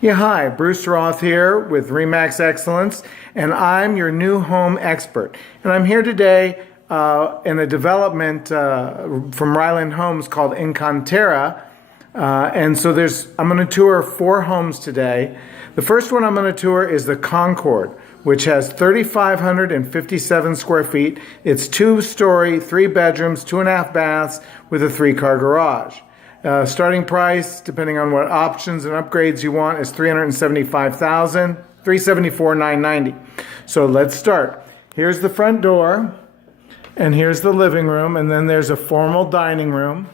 Yeah, hi, Bruce Roth here with Remax Excellence, and I'm your new home expert. And I'm here today in a development from Ryland Homes called Encanterra. And so I'm going to tour 4 homes today. The first one I'm going to tour is the Concord, which has 3,557 square feet. It's 2-story, 3 bedrooms, 2.5 baths with a 3-car garage. Starting price, depending on what options and upgrades you want, is $375,000, $374,990. So let's start. Here's the front door, and here's the living room, and then there's a formal dining room.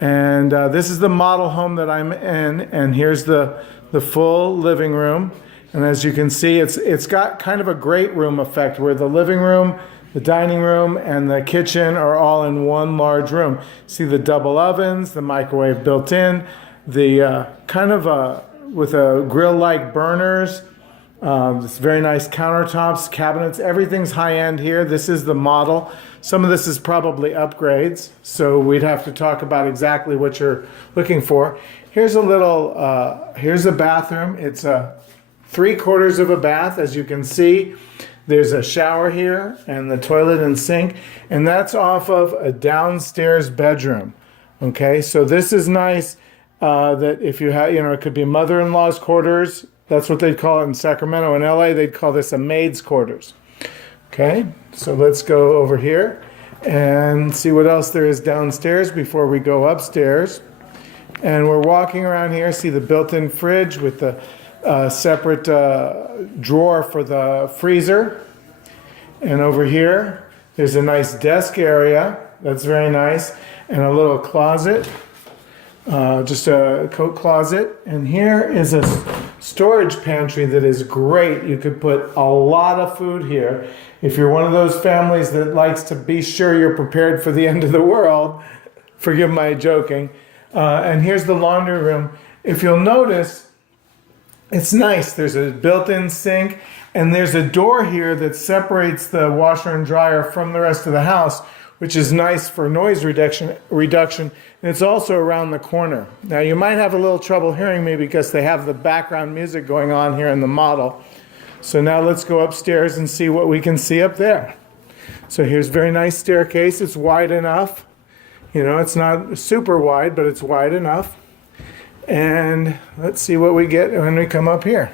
And this is the model home that I'm in, and here's the full living room. And as you can see, it's got kind of a great room effect where the living room, the dining room, and the kitchen are all in one large room. See the double ovens, the microwave built in, the with a grill-like burners, this very nice countertops, cabinets, everything's high-end here. This is the model. Some of this is probably upgrades, so we'd have to talk about exactly what you're looking for. Here's here's a bathroom. It's a 3/4 of a bath, as you can see. There's a shower here and the toilet and sink, and that's off of a downstairs bedroom. Okay, so this is nice that if you have, it could be mother-in-law's quarters. That's what they'd call it in Sacramento. In LA, they'd call this a maid's quarters. Okay, so let's go over here and see what else there is downstairs before we go upstairs. And we're walking around here, see the built-in fridge with the separate drawer for the freezer. And over here, there's a nice desk area. That's very nice. And a little closet, just a coat closet. And here is a storage pantry that is great. You could put a lot of food here. If you're one of those families that likes to be sure you're prepared for the end of the world, forgive my joking. And here's the laundry room. If you'll notice, it's nice. There's a built-in sink, and there's a door here that separates the washer and dryer from the rest of the house, which is nice for noise reduction. And it's also around the corner. Now, you might have a little trouble hearing me because they have the background music going on here in the model. So now let's go upstairs and see what we can see up there. So here's a very nice staircase. It's wide enough. It's not super wide, but it's wide enough. And let's see what we get when we come up here.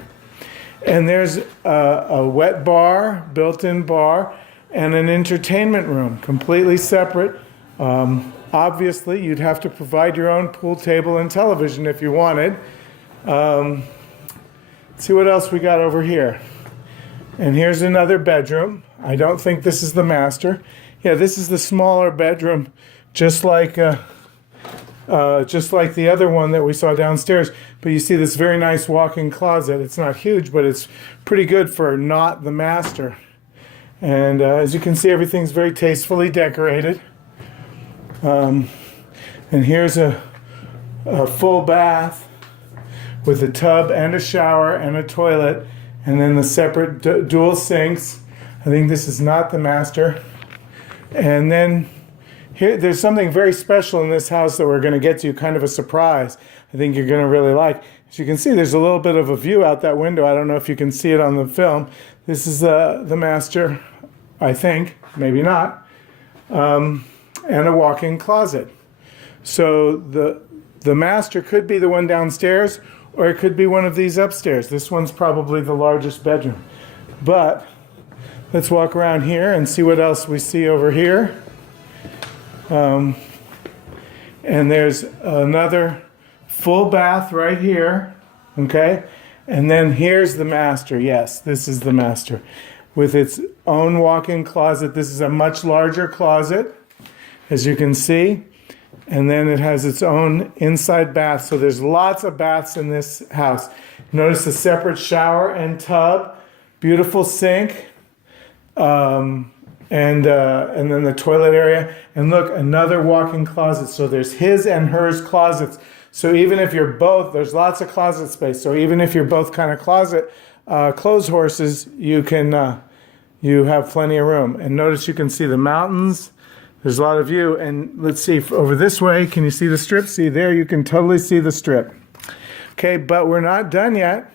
And there's a wet bar, built-in bar, and an entertainment room, completely separate. Obviously, you'd have to provide your own pool table and television if you wanted. Let's see what else we got over here. And here's another bedroom. I don't think this is the master. Yeah, this is the smaller bedroom, just like the other one that we saw downstairs. But you see this very nice walk-in closet. It's not huge, but it's pretty good for not the master. And as you can see, everything's very tastefully decorated. And here's a full bath with a tub and a shower and a toilet, and then the separate dual sinks. I think this is not the master. And then there's something very special in this house that we're going to get to, kind of a surprise. I think you're going to really like. As you can see, there's a little bit of a view out that window. I don't know if you can see it on the film. This is the master, I think, maybe not, and a walk-in closet. So the master could be the one downstairs, or it could be one of these upstairs. This one's probably the largest bedroom. But let's walk around here and see what else we see over here. And there's another full bath right here, okay? And then here's the master. Yes, this is the master with its own walk-in closet. This is a much larger closet, as you can see. And then it has its own inside bath. So there's lots of baths in this house. Notice the separate shower and tub, beautiful sink. And then the toilet area, and look, another walk-in closet. So there's his and hers closets. So even if you're both, there's lots of closet space. So even if you're both kind of clothes horses, you have plenty of room. And notice you can see the mountains. There's a lot of view. And let's see, over this way, can you see the strip? See there, you can totally see the strip. Okay, but we're not done yet,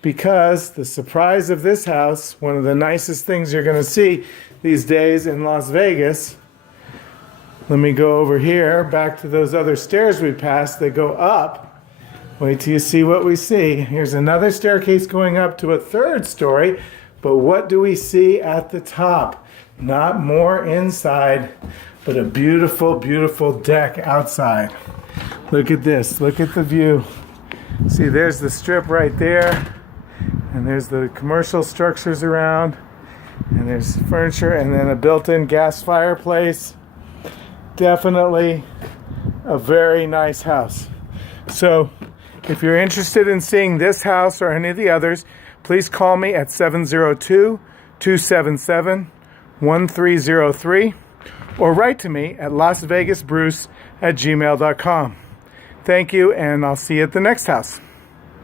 because the surprise of this house, one of the nicest things you're going to see these days in Las Vegas. Let me go over here, back to those other stairs we passed. They go up. Wait till you see what we see. Here's another staircase going up to a third story. But what do we see at the top? Not more inside, but a beautiful, beautiful deck outside. Look at this. Look at the view. See, there's the strip right there. And there's the commercial structures around. And there's furniture and then a built-in gas fireplace. Definitely a very nice house. So if you're interested in seeing this house or any of the others, please call me at 702-277-1303 or write to me at lasvegasbruce@gmail.com. Thank you, and I'll see you at the next house.